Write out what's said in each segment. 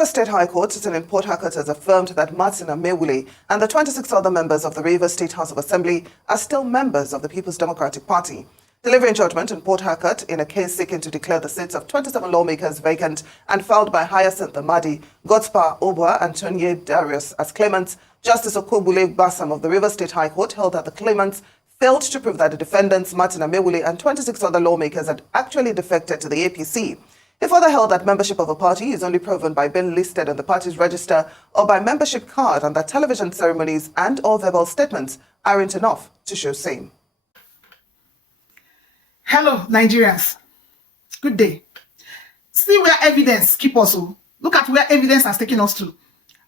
Rivers State High Court sitting in Port Harcourt has affirmed that Martin Amewule and the 26 other members of the Rivers State House of Assembly are still members of the People's Democratic Party. Delivering judgment in Port Harcourt in a case seeking to declare the seats of 27 lawmakers vacant and filed by Hyacinth Amadi, Godspa Obwa, and Tonye Darius as claimants, Justice Okobule Bassam of the Rivers State High Court held that the claimants failed to prove that the defendants, Martin Amewule and 26 other lawmakers, had actually defected to the APC. He further held that membership of a party is only proven by being listed on the party's register or by membership card, and that television ceremonies and or verbal statements aren't enough to show same. Hello, Nigerians. Good day. See where evidence keep us. Look at where evidence has taken us to.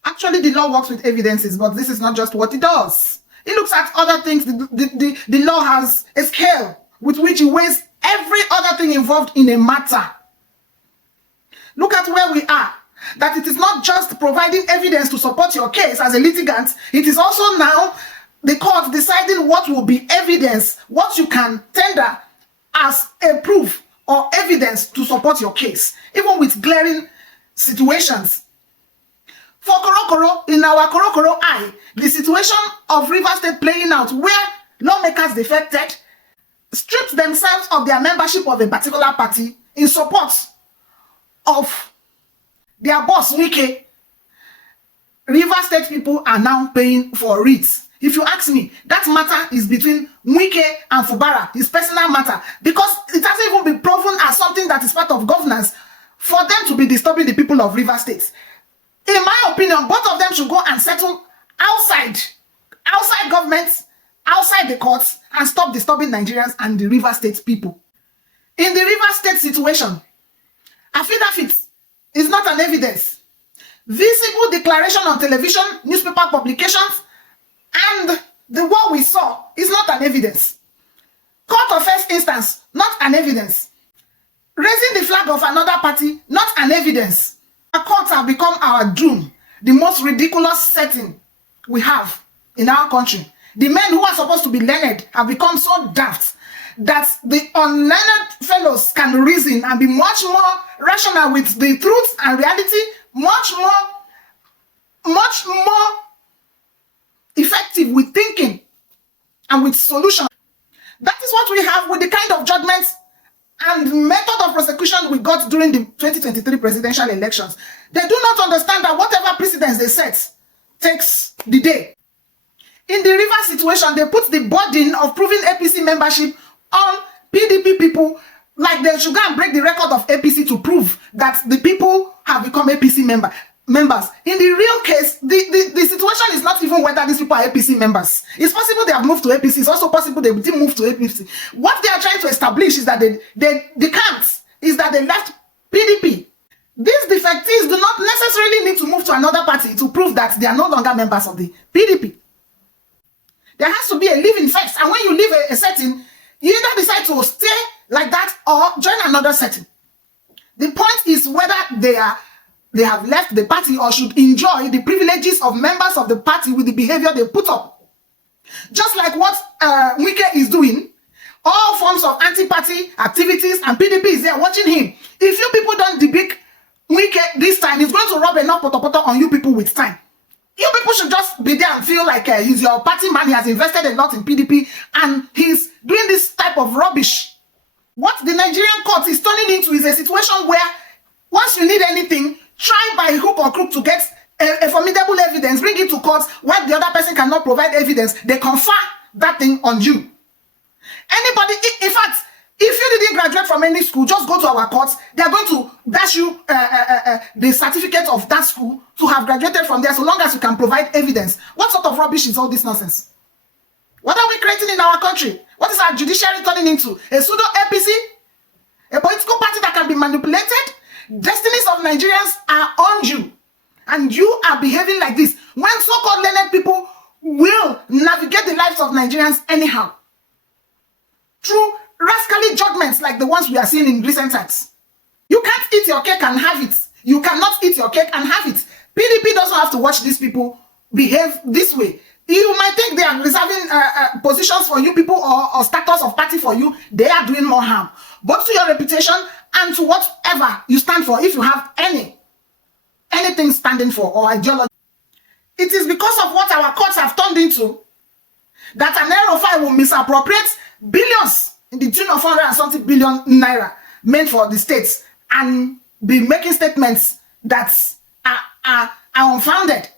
Actually, the law works with evidences, but this is not just what it does. It looks at other things. The law has a scale with which it weighs every other thing involved in a matter. Look at where we are. That it is not just providing evidence to support your case as a litigant. It is also now the court deciding what will be evidence, what you can tender as a proof or evidence to support your case, even with glaring situations. For Korokoro, in our Korokoro eye, the situation of Rivers State playing out where lawmakers defected, stripped themselves of their membership of a particular party in support of their boss, Wike. Rivers State people are now paying for it. If you ask me, that matter is between Wike and Fubara, his personal matter, because it hasn't even been proven as something that is part of governance for them to be disturbing the people of Rivers State. In my opinion, both of them should go and settle outside government, outside the courts, and stop disturbing Nigerians and the Rivers State people. In the Rivers State situation, affidavit is not an evidence. Visible declaration on television, newspaper publications, and the what we saw is not an evidence. Court of first instance, not an evidence. Raising the flag of another party, not an evidence. Our courts have become our doom, the most ridiculous setting we have in our country. The men who are supposed to be learned have become so daft that the unlearned fellows can reason and be much more rational with the truth and reality, much more effective with thinking and with solution. That is what we have with the kind of judgments and method of prosecution we got during the 2023 presidential elections. They do not understand that whatever precedents they set takes the day. In the Rivers situation, they put the burden of proving APC membership on PDP people, like they should go and break the record of APC to prove that the people have become APC members. In the real case, the situation is not even whether these people are APC members. It's possible they have moved to APC. It's also possible they didn't move to APC. What they are trying to establish is that they can't, is that they left PDP. These defectees do not necessarily need to move to another party to prove that they are no longer members of the PDP. There has to be a leaving first, and when you leave a setting, you either decide to stay like that or join another setting. The point is whether they have left the party or should enjoy the privileges of members of the party with the behavior they put up. Just like what Wike is doing, all forms of anti-party activities, and PDP is there watching him. If you people don't debunk Wike this time, he's going to rub enough potopoto on you people with time. You people should just be there and feel like he's your party man. He has invested a lot in PDP and he's doing this type of rubbish. What the Nigerian court is turning into is a situation where once you need anything, try by hook or crook to get a formidable evidence, bring it to court, while the other person cannot provide evidence, they confer that thing on you. Anybody, in fact, if you didn't graduate from any school, just go to our courts. They are going to dash you the certificate of that school to have graduated from there, so long as you can provide evidence. What sort of rubbish is all this nonsense? What are we creating in our country? What is our judiciary turning into? A pseudo APC? A political party that can be manipulated? Destinies of Nigerians are on you, and you are behaving like this when so-called learned people will navigate the lives of Nigerians anyhow through rascally judgments like the ones we are seeing in recent times. You can't eat your cake and have it. You cannot eat your cake and have it. PDP doesn't have to watch these people behave this way. You might think they are reserving positions for you people or status of party for you. They are doing more harm, both to your reputation and to whatever you stand for, if you have any anything standing for or ideology. It is because of what our courts have turned into that an Erufai will misappropriate billions in the tune of 100 and something billion naira meant for the states and be making statements that are unfounded,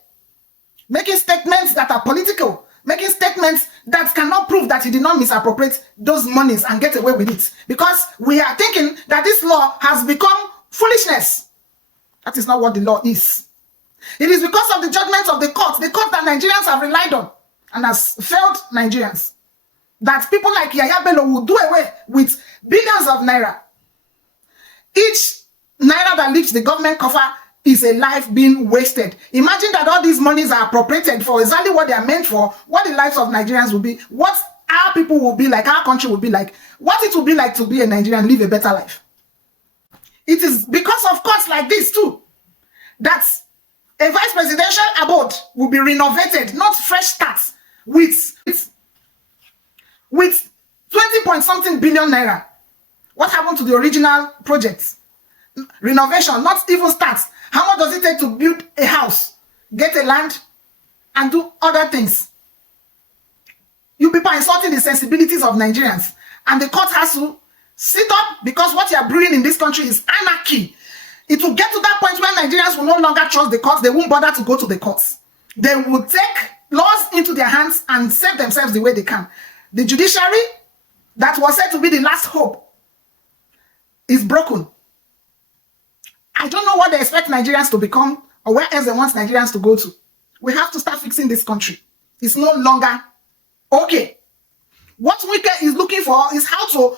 making statements that are political, making statements that cannot prove that he did not misappropriate those monies and get away with it. Because we are thinking that this law has become foolishness. That is not what the law is. It is because of the judgments of the court that Nigerians have relied on and has failed Nigerians, that people like Yaya Bello will do away with billions of naira. Each naira that leaves the government coffer is a life being wasted. Imagine that all these monies are appropriated for exactly what they are meant for, what the lives of Nigerians will be, what our people will be like, our country will be like, what it will be like to be a Nigerian, live a better life. It is because of courts like this too that a vice presidential abode will be renovated, not fresh starts, with 20-point-something billion naira. What happened to the original projects? Renovation, not even starts. How much does it take to build a house, get a land, and do other things? You people are insulting the sensibilities of Nigerians, and the court has to sit up, because what you are brewing in this country is anarchy. It will get to that point where Nigerians will no longer trust the courts. They won't bother to go to the courts. They will take laws into their hands and save themselves the way they can. The judiciary, that was said to be the last hope, is broken. I don't know what they expect Nigerians to become or where else they want Nigerians to go to. We have to start fixing this country. It's no longer okay. What Wike is looking for is how to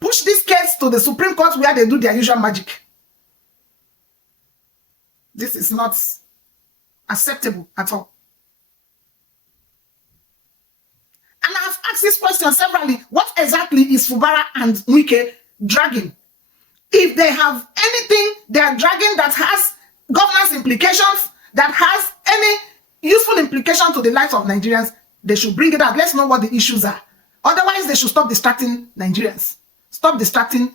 push this case to the Supreme Court where they do their usual magic. This is not acceptable at all. And I've asked this question severally. What exactly is Fubara and Wike dragging? If they have anything they are dragging that has governance implications, that has any useful implication to the lives of Nigerians, they should bring it out. Let's know what the issues are. Otherwise, they should stop distracting Nigerians. Stop distracting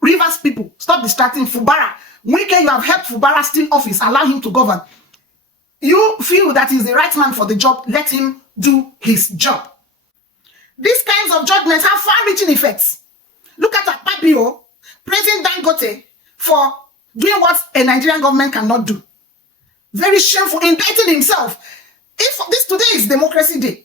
Rivers people. Stop distracting Fubara. Wike, you have helped Fubara steal office. Allow him to govern. You feel that he's the right man for the job. Let him do his job. These kinds of judgments have far-reaching effects. Look at Akpabio praising Dangote for doing what a Nigerian government cannot do. Very shameful, indicting himself. If this today is Democracy Day,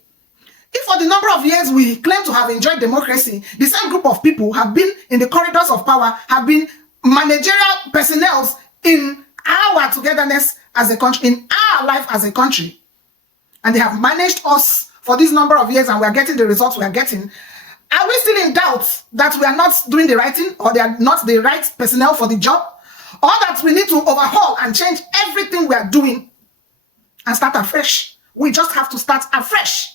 if for the number of years we claim to have enjoyed democracy, the same group of people have been in the corridors of power, have been managerial personnel in our togetherness as a country, in our life as a country, and they have managed us for this number of years and we are getting the results we are getting, are we still in doubt that we are not doing the right thing, or they are not the right personnel for the job, or that we need to overhaul and change everything we are doing and start afresh? We just have to start afresh.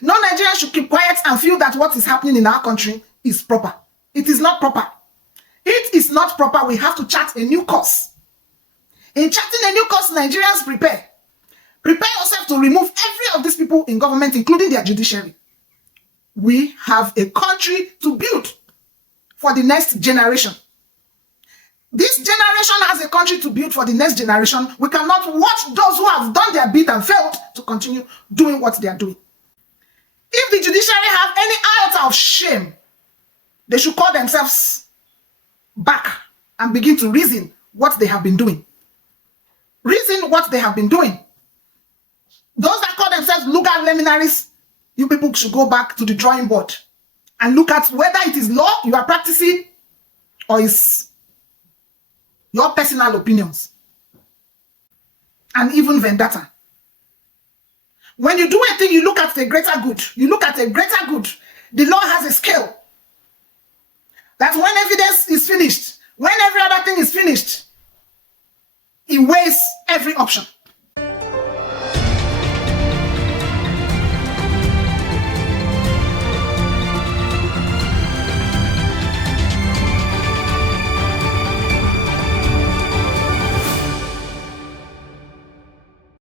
No Nigerian should keep quiet and feel that what is happening in our country is proper. It is not proper. It is not proper. We have to chart a new course. In charting a new course, Nigerians prepare. Prepare yourself to remove every of these people in government, including their judiciary. We have a country to build for the next generation. This generation has a country to build for the next generation. We cannot watch those who have done their bit and failed to continue doing what they are doing. If the judiciary have any iota of shame, they should call themselves back and begin to reason what they have been doing. Reason what they have been doing. Those that call themselves legal luminaries, you people should go back to the drawing board and look at whether it is law you are practicing or is your personal opinions and even vendetta. When you do a thing, you look at the greater good. You look at a greater good. The law has a scale that when evidence is finished, when every other thing is finished, it weighs every option.